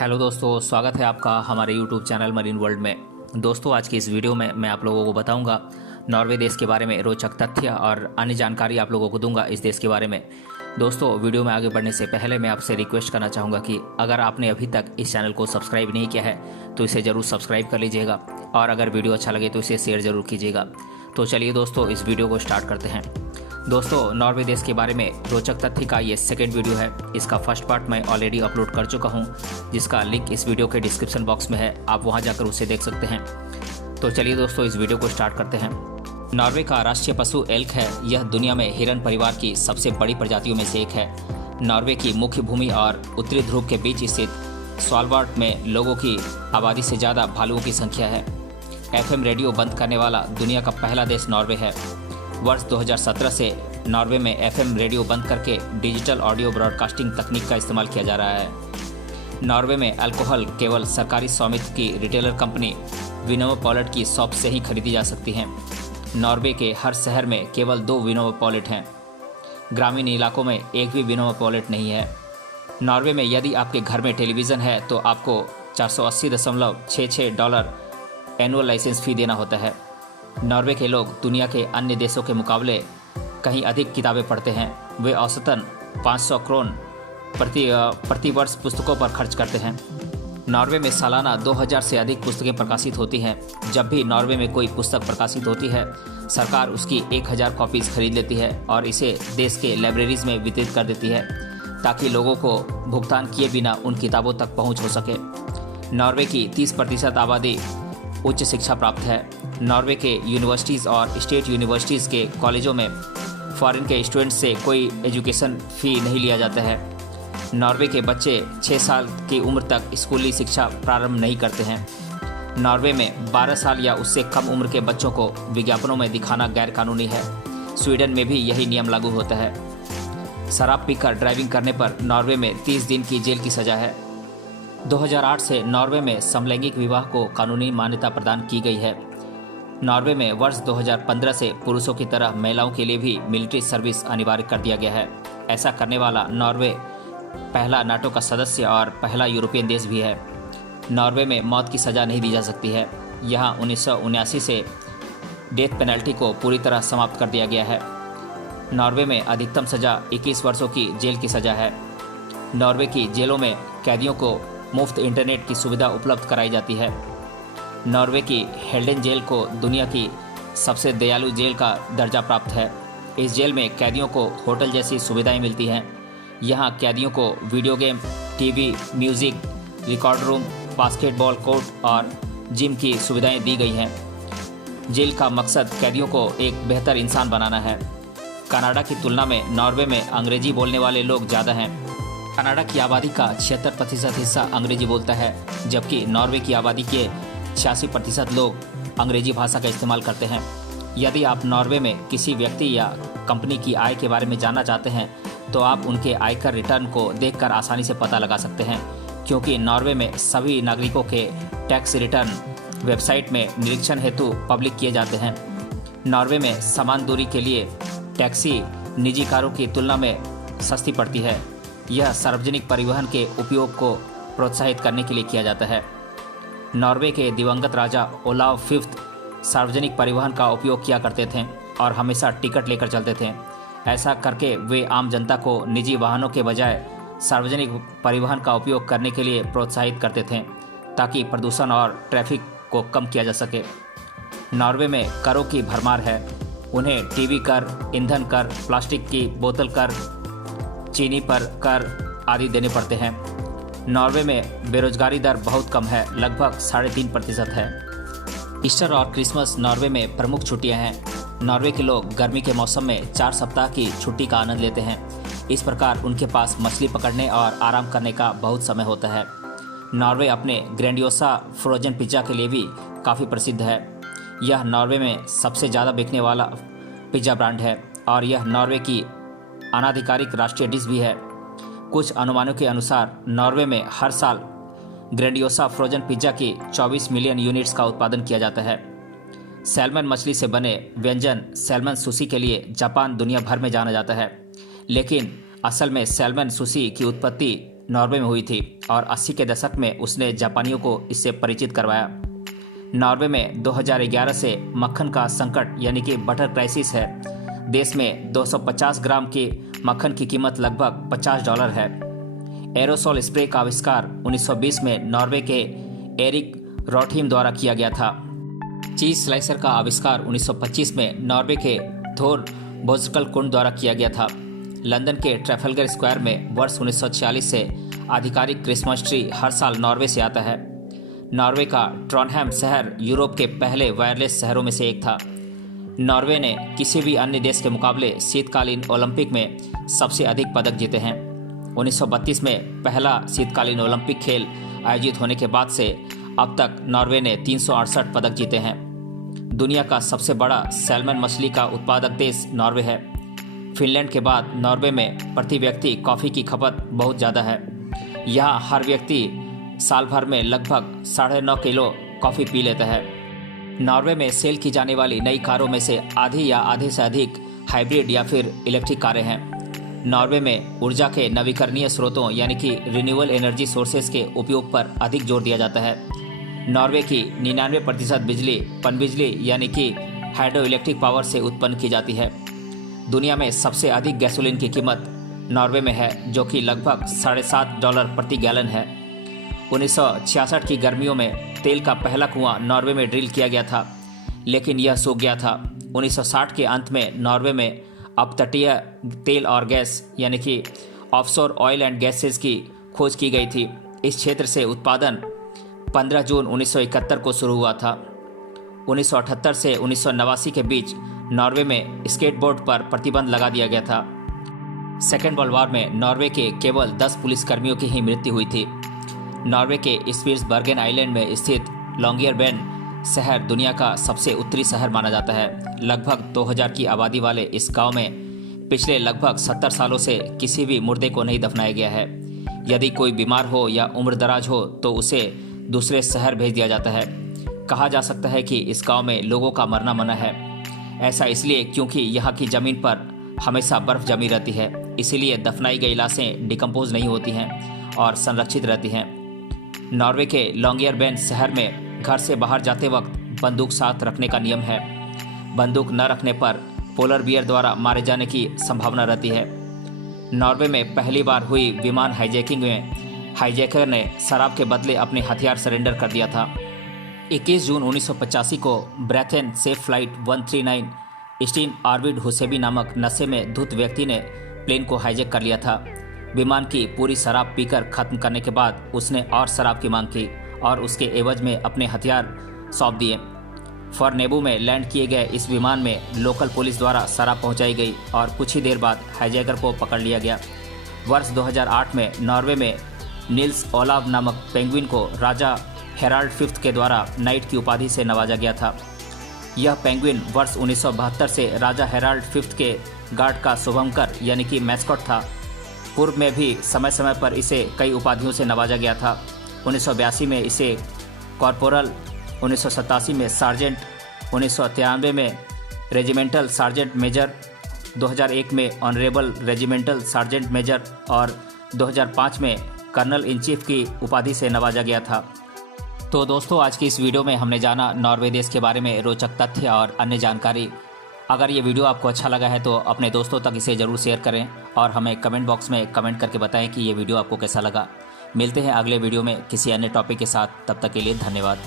Hello दोस्तों, स्वागत है आपका हमारे यूट्यूब चैनल मरीन वर्ल्ड में। दोस्तों, आज की इस वीडियो में मैं आप लोगों को बताऊंगा नॉर्वे देश के बारे में रोचक तथ्य और अन्य जानकारी आप लोगों को दूंगा इस देश के बारे में। दोस्तों, वीडियो में आगे बढ़ने से पहले मैं आपसे रिक्वेस्ट करना चाहूँगा कि अगर आपने अभी तक इस चैनल को सब्सक्राइब नहीं किया है तो इसे ज़रूर सब्सक्राइब कर लीजिएगा और अगर वीडियो अच्छा लगे तो इसे शेयर ज़रूर कीजिएगा। तो चलिए दोस्तों, इस वीडियो को स्टार्ट करते हैं। दोस्तों, नॉर्वे देश के बारे में रोचक तथ्य का ये सेकंड वीडियो है। इसका फर्स्ट पार्ट मैं ऑलरेडी अपलोड कर चुका हूँ, जिसका लिंक इस वीडियो के डिस्क्रिप्शन बॉक्स में है, आप वहाँ जाकर उसे देख सकते हैं। तो चलिए दोस्तों, इस वीडियो को स्टार्ट करते हैं। नॉर्वे का राष्ट्रीय पशु एल्क है। यह दुनिया में हिरन परिवार की सबसे बड़ी प्रजातियों में से एक है। नॉर्वे की मुख्य भूमि और उत्तरी ध्रुव के बीच स्थित स्वालबार्ड में लोगों की आबादी से ज़्यादा भालुओं की संख्या है। एफएम रेडियो बंद करने वाला दुनिया का पहला देश नॉर्वे है। वर्ष 2017 से नॉर्वे में एफएम रेडियो बंद करके डिजिटल ऑडियो ब्रॉडकास्टिंग तकनीक का इस्तेमाल किया जा रहा है। नॉर्वे में अल्कोहल केवल सरकारी स्वामित्व की रिटेलर कंपनी विनोपोलेट की शॉप से ही खरीदी जा सकती है। नॉर्वे के हर शहर में केवल 2 विनोपोलेट हैं। ग्रामीण इलाकों में एक भी विनोपोलेट नहीं है। नॉर्वे में यदि आपके घर में टेलीविज़न है तो आपको $480.66 एनुअल लाइसेंस फ़ी देना होता है। नॉर्वे के लोग दुनिया के अन्य देशों के मुकाबले कहीं अधिक किताबें पढ़ते हैं। वे औसतन 500 क्रोन प्रति वर्ष पुस्तकों पर खर्च करते हैं। नॉर्वे में सालाना 2000 से अधिक पुस्तकें प्रकाशित होती हैं। जब भी नॉर्वे में कोई पुस्तक प्रकाशित होती है, सरकार उसकी 1000 कॉपीज़ खरीद लेती है और इसे देश के लाइब्रेरीज में वितरित कर देती है, ताकि लोगों को भुगतान किए बिना उन किताबों तक पहुंच हो सके। नॉर्वे की 30% आबादी उच्च शिक्षा प्राप्त है। नॉर्वे के यूनिवर्सिटीज़ और स्टेट यूनिवर्सिटीज़ के कॉलेजों में फॉरेन के स्टूडेंट्स से कोई एजुकेशन फ़ी नहीं लिया जाता है। नॉर्वे के बच्चे 6 साल की उम्र तक स्कूली शिक्षा प्रारंभ नहीं करते हैं। नॉर्वे में 12 साल या उससे कम उम्र के बच्चों को विज्ञापनों में दिखाना गैर कानूनी है। स्वीडन में भी यही नियम लागू होता है। शराब पीकर ड्राइविंग करने पर नॉर्वे में 30 दिन की जेल की सज़ा है। 2008 से नॉर्वे में समलैंगिक विवाह को कानूनी मान्यता प्रदान की गई है। नॉर्वे में वर्ष 2015 से पुरुषों की तरह महिलाओं के लिए भी मिलिट्री सर्विस अनिवार्य कर दिया गया है। ऐसा करने वाला नॉर्वे पहला नाटो का सदस्य और पहला यूरोपियन देश भी है। नॉर्वे में मौत की सज़ा नहीं दी जा सकती है। यहाँ 1979 से डेथ पेनल्टी को पूरी तरह समाप्त कर दिया गया है। नॉर्वे में अधिकतम सज़ा 21 वर्षों की जेल की सज़ा है। नॉर्वे की जेलों में कैदियों को मुफ्त इंटरनेट की सुविधा उपलब्ध कराई जाती है। नॉर्वे की हेल्डेन जेल को दुनिया की सबसे दयालु जेल का दर्जा प्राप्त है। इस जेल में कैदियों को होटल जैसी सुविधाएं मिलती हैं। यहाँ कैदियों को video game, TV, music, record room, basketball court और जिम की सुविधाएं दी गई हैं। जेल का मकसद कैदियों को एक बेहतर इंसान बनाना है। कनाडा की तुलना में नॉर्वे में अंग्रेजी बोलने वाले लोग ज़्यादा हैं। कनाडा की आबादी का 76% हिस्सा अंग्रेजी बोलता है, जबकि नॉर्वे की आबादी के 86% लोग अंग्रेजी भाषा का इस्तेमाल करते हैं। यदि आप नॉर्वे में किसी व्यक्ति या कंपनी की आय के बारे में जानना चाहते हैं तो आप उनके आयकर रिटर्न को देखकर आसानी से पता लगा सकते हैं, क्योंकि नॉर्वे में सभी नागरिकों के टैक्स रिटर्न वेबसाइट में निरीक्षण हेतु पब्लिक किए जाते हैं। नॉर्वे में समान दूरी के लिए टैक्सी निजी कारों की तुलना में सस्ती पड़ती है। यह सार्वजनिक परिवहन के उपयोग को प्रोत्साहित करने के लिए किया जाता है। नॉर्वे के दिवंगत राजा ओलाव फिफ्थ सार्वजनिक परिवहन का उपयोग किया करते थे और हमेशा टिकट लेकर चलते थे। ऐसा करके वे आम जनता को निजी वाहनों के बजाय सार्वजनिक परिवहन का उपयोग करने के लिए प्रोत्साहित करते थे, ताकि प्रदूषण और ट्रैफिक को कम किया जा सके। नॉर्वे में करों की भरमार है। उन्हें टीवी कर, ईंधन कर, प्लास्टिक की बोतल कर, चीनी पर कर आदि देने पड़ते हैं। नॉर्वे में बेरोजगारी दर बहुत कम है, लगभग 3.5% है। ईस्टर और क्रिसमस नॉर्वे में प्रमुख छुट्टियां हैं। नॉर्वे के लोग गर्मी के मौसम में 4 सप्ताह की छुट्टी का आनंद लेते हैं। इस प्रकार उनके पास मछली पकड़ने और आराम करने का बहुत समय होता है। नॉर्वे अपने ग्रैंडियोसा फ्रोजन पिज्ज़ा के लिए भी काफ़ी प्रसिद्ध है। यह नॉर्वे में सबसे ज़्यादा बिकने वाला पिज्ज़ा ब्रांड है और यह नॉर्वे की अनाधिकारिक राष्ट्रीय डिश भी है। कुछ अनुमानों के अनुसार नॉर्वे में हर साल ग्रैंडियोसा फ्रोजन पिज्ज़ा की 24 मिलियन यूनिट्स का उत्पादन किया जाता है। सैल्मन मछली से बने व्यंजन सैल्मन सुशी के लिए जापान दुनिया भर में जाना जाता है, लेकिन असल में सैल्मन सुशी की उत्पत्ति नॉर्वे में हुई थी और 80 के दशक में उसने जापानियों को इससे परिचित करवाया। नॉर्वे में 2011 से मक्खन का संकट यानी कि बटर क्राइसिस है। देश में 250 ग्राम की मक्खन की कीमत लगभग $50 है। एरोसोल स्प्रे का आविष्कार 1920 में नॉर्वे के एरिक रॉटहिम द्वारा किया गया था। चीज स्लाइसर का आविष्कार 1925 में नॉर्वे के थोर बोजकल कुंड द्वारा किया गया था। लंदन के ट्रैफलगर स्क्वायर में वर्ष 1946 से आधिकारिक क्रिसमस ट्री हर साल नॉर्वे से आता है। नॉर्वे का ट्रॉनहैम शहर यूरोप के पहले वायरलेस शहरों में से एक था। नॉर्वे ने किसी भी अन्य देश के मुकाबले शीतकालीन ओलंपिक में सबसे अधिक पदक जीते हैं। 1932 में पहला शीतकालीन ओलंपिक खेल आयोजित होने के बाद से अब तक नॉर्वे ने 368 पदक जीते हैं। दुनिया का सबसे बड़ा सैल्मन मछली का उत्पादक देश नॉर्वे है। फिनलैंड के बाद नॉर्वे में प्रति व्यक्ति कॉफ़ी की खपत बहुत ज़्यादा है। यहाँ हर व्यक्ति साल भर में लगभग 9.5 किलो कॉफ़ी पी लेता है। नॉर्वे में सेल की जाने वाली नई कारों में से आधी या आधे से अधिक हाइब्रिड या फिर इलेक्ट्रिक कारें हैं। नॉर्वे में ऊर्जा के नवीकरणीय स्रोतों यानी कि रिन्यूएबल एनर्जी सोर्सेज के उपयोग पर अधिक जोर दिया जाता है। नॉर्वे की 99% बिजली पनबिजली यानी कि हाइड्रो इलेक्ट्रिक पावर से उत्पन्न की जाती है। दुनिया में सबसे अधिक गैसोलीन की कीमत नॉर्वे में है, जो कि लगभग $7.5 प्रति गैलन है। 1966 की गर्मियों में तेल का पहला कुआं नॉर्वे में ड्रिल किया गया था, लेकिन यह सूख गया था। 1960 के अंत में नॉर्वे में अपतटीय तेल और गैस यानी कि ऑफशोर ऑयल एंड गैसेस की खोज की गई थी। इस क्षेत्र से उत्पादन 15 जून 1971 को शुरू हुआ था। 1978 से 1989 के बीच नॉर्वे में स्केटबोर्ड पर प्रतिबंध लगा दिया गया था। सेकेंड वर्ल्ड वॉर में नॉर्वे के केवल 10 पुलिसकर्मियों की ही मृत्यु हुई थी। नॉर्वे के स्पिट्सबर्गेन आइलैंड में स्थित लॉन्गियरबेन शहर दुनिया का सबसे उत्तरी शहर माना जाता है। लगभग 2000 की आबादी वाले इस गांव में पिछले लगभग 70 सालों से किसी भी मुर्दे को नहीं दफनाया गया है। यदि कोई बीमार हो या उम्रदराज हो तो उसे दूसरे शहर भेज दिया जाता है। कहा जा सकता है कि इस गांव में लोगों का मरना मना है। ऐसा इसलिए क्योंकि यहाँ की ज़मीन पर हमेशा बर्फ़ जमी रहती है, इसीलिए दफनाई गई लाशें डिकम्पोज नहीं होती हैं और संरक्षित रहती हैं। नॉर्वे के लॉन्गियरबेन शहर में घर से बाहर जाते वक्त बंदूक साथ रखने का नियम है। बंदूक न रखने पर पोलर बियर द्वारा मारे जाने की संभावना रहती है। नॉर्वे में पहली बार हुई विमान हाईजैकिंग में हाईजैकर ने शराब के बदले अपने हथियार सरेंडर कर दिया था। 21 जून 1985 को ब्रैथेन से फ्लाइट 139 स्टीन आर्विड हुसेबी नामक नशे में धुत व्यक्ति ने प्लेन को हाईजैक कर लिया था। विमान की पूरी शराब पीकर खत्म करने के बाद उसने और शराब की मांग की और उसके एवज में अपने हथियार सौंप दिए। फॉरनेबू में लैंड किए गए इस विमान में लोकल पुलिस द्वारा शराब पहुंचाई गई और कुछ ही देर बाद हाईजैकर को पकड़ लिया गया। वर्ष 2008 में नॉर्वे में नील्स ओलाव नामक पेंगुइन को राजा हेराल्ड फिफ्थ के द्वारा नाइट की उपाधि से नवाजा गया था। यह पेंगुइन वर्ष 1972 से राजा हेराल्ड फिफ्थ के गार्ड का शुभंकर यानी कि मैस्कॉट था। पूर्व में भी समय समय पर इसे कई उपाधियों से नवाजा गया था। 1982 में इसे कॉर्पोरल, 1987 में सार्जेंट, 1993 में रेजिमेंटल सार्जेंट मेजर, 2001 में ऑनरेबल रेजिमेंटल सार्जेंट मेजर और 2005 में कर्नल इन चीफ की उपाधि से नवाजा गया था। तो दोस्तों, आज की इस वीडियो में हमने जाना नॉर्वे देश के बारे में रोचक तथ्य और अन्य जानकारी। अगर ये वीडियो आपको अच्छा लगा है तो अपने दोस्तों तक इसे ज़रूर शेयर करें और हमें कमेंट बॉक्स में कमेंट करके बताएं कि ये वीडियो आपको कैसा लगा। मिलते हैं अगले वीडियो में किसी अन्य टॉपिक के साथ। तब तक के लिए धन्यवाद।